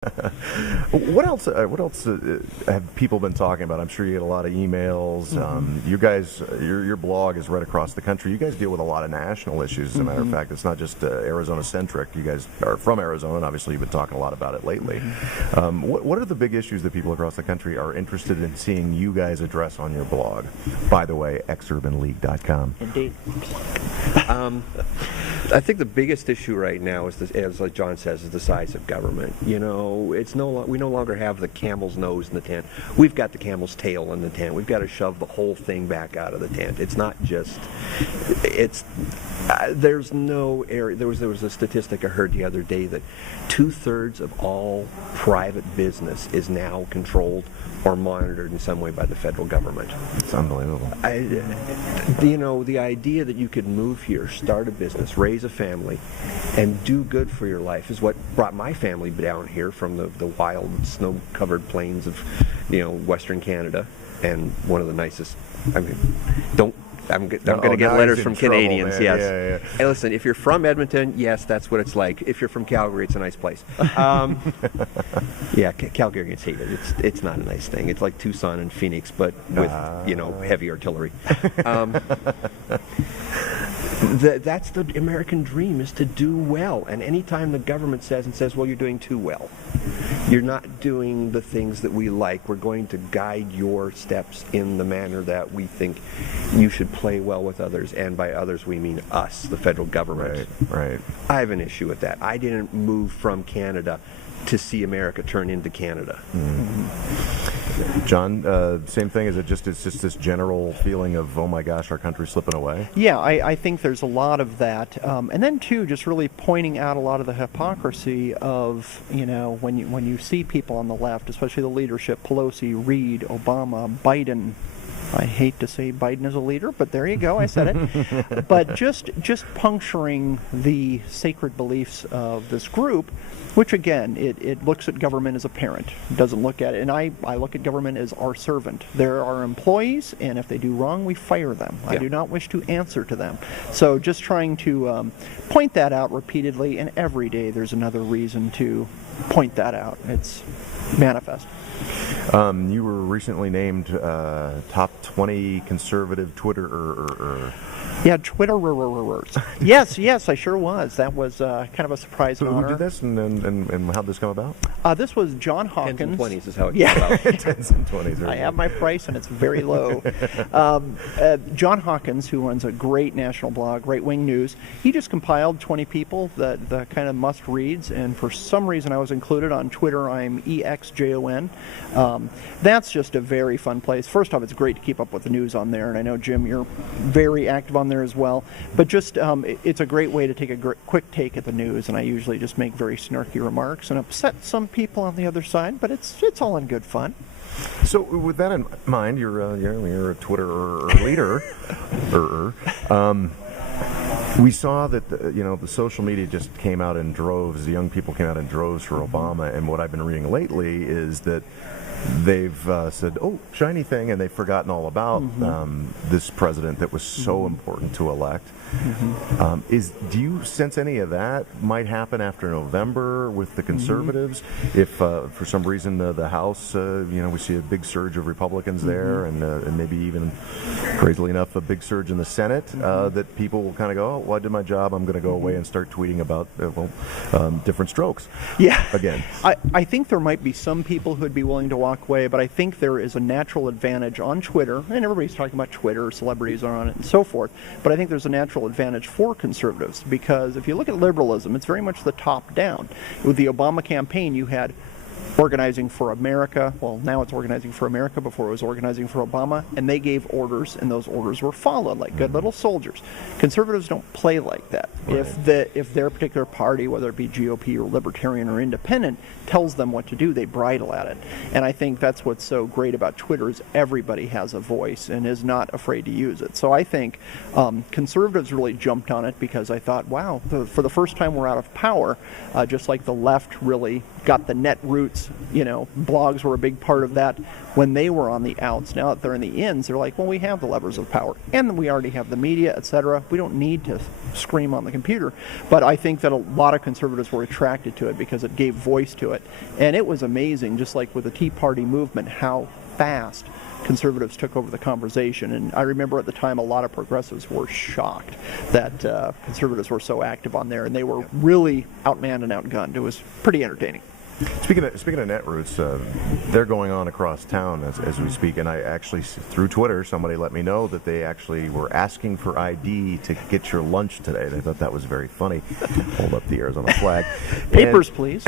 What else? Have people been talking about? I'm sure you get a lot of emails. You guys, your blog is right across the country. You guys deal with a lot of national issues. As a matter of fact, it's not just Arizona centric. You guys are from Arizona, and obviously you've been talking a lot about it lately. What are the big issues that people across the country are interested in seeing you guys address on your blog? By the way, exurbanleague.com. Indeed. I think the biggest issue right now is, as like John says, is the size of government. You know, we no longer have the camel's nose in the tent. We've got the camel's tail in the tent. We've got to shove the whole thing back out of the tent. It's not just. There's no area. There was a statistic I heard the other day that 2/3 of all private business is now controlled or monitored in some way by the federal government. It's unbelievable. The idea that you could move here, start a business, raise a family, and do good for your life is what brought my family down here from the wild, snow-covered plains of, Western Canada, and one of the nicest. I'm going to get letters from Canadians, trouble, yes. Yeah. Hey, listen, if you're from Edmonton, yes, that's what it's like. If you're from Calgary, it's a nice place. Yeah, Calgary gets hated. It's not a nice thing. It's like Tucson and Phoenix, but with, heavy artillery. That's the American dream, is to do well. And anytime the government says, well, you're doing too well, you're not doing the things that we like, we're going to guide your steps in the manner that we think you should play well with others. And by others, we mean us, the federal government. Right. I have an issue with that. I didn't move from Canada to see America turn into Canada. John, same thing. It's just this general feeling of, oh my gosh, our country's slipping away? Yeah, I think there's a lot of that. And then, too, just really pointing out a lot of the hypocrisy of, when you see people on the left, especially the leadership, Pelosi, Reid, Obama, Biden. I hate to say Biden is a leader, but there you go, I said it. But just puncturing the sacred beliefs of this group, which again, it looks at government as a parent. It doesn't look at it, and I look at government as our servant. They're our employees, and if they do wrong, we fire them. Yeah. I do not wish to answer to them. So just trying to point that out repeatedly, and every day there's another reason to point that out. It's manifest. You were recently named top 20 conservative Twitterers. Yeah, Twitterers. Yes, I sure was. That was kind of a surprise honor. Who did this, and how'd this come about? This was John Hawkins. 10s and 20s is how it came about. 10s and 20s. I have my price, and it's very low. John Hawkins, who runs a great national blog, Right Wing News, he just compiled 20 people, the kind of must-reads, and for some reason I was included on Twitter. I'm ExJON. That's just a very fun place. First off, it's great to keep up with the news on there, and I know, Jim, you're very active on there as well. But just it's a great way to take a quick take at the news, and I usually just make very snarky remarks and upset some people on the other side, but it's all in good fun. So with that in mind, you're a Twitter leader. We saw that the social media just came out in droves. The young people came out in droves for Obama, and what I've been reading lately is that they've said, "Oh, shiny thing," and they've forgotten all about this president that was so important to elect. Do you sense any of that might happen after November with the conservatives? If for some reason the House, we see a big surge of Republicans there, and maybe even, crazily enough, a big surge in the Senate, that people will kind of go, "Oh, well, I did my job. I'm going to go away and start tweeting about different strokes." Yeah. Again, I think there might be some people who'd be willing to walk away, but I think there is a natural advantage on Twitter, and everybody's talking about Twitter, celebrities are on it, and so forth. But I think there's a natural advantage for conservatives, because if you look at liberalism, it's very much the top down. With the Obama campaign, you had Organizing for America. Well, now it's Organizing for America. Before it was Organizing for Obama, and they gave orders, and those orders were followed like good little soldiers. Conservatives don't play like that. Right. If their particular party, whether it be GOP or Libertarian or Independent, tells them what to do, they bridle at it. And I think that's what's so great about Twitter, is everybody has a voice and is not afraid to use it. So I think conservatives really jumped on it, because I thought, wow, for the first time we're out of power, just like the left really got the net roots, blogs were a big part of that when they were on the outs. Now that they're in the ins, they're like, well, we have the levers of power, and we already have the media, etc. We don't need to scream on the computer. But I think that a lot of conservatives were attracted to it because it gave voice to it. And it was amazing, just like with the Tea Party movement, how fast conservatives took over the conversation. And I remember at the time a lot of progressives were shocked that conservatives were so active on there, and they were really outmanned and outgunned. It was pretty entertaining. Speaking of netroots, they're going on across town as we speak, and I actually, through Twitter, somebody let me know that they actually were asking for ID to get your lunch today. They thought that was very funny. Hold up the Arizona flag. Papers, please.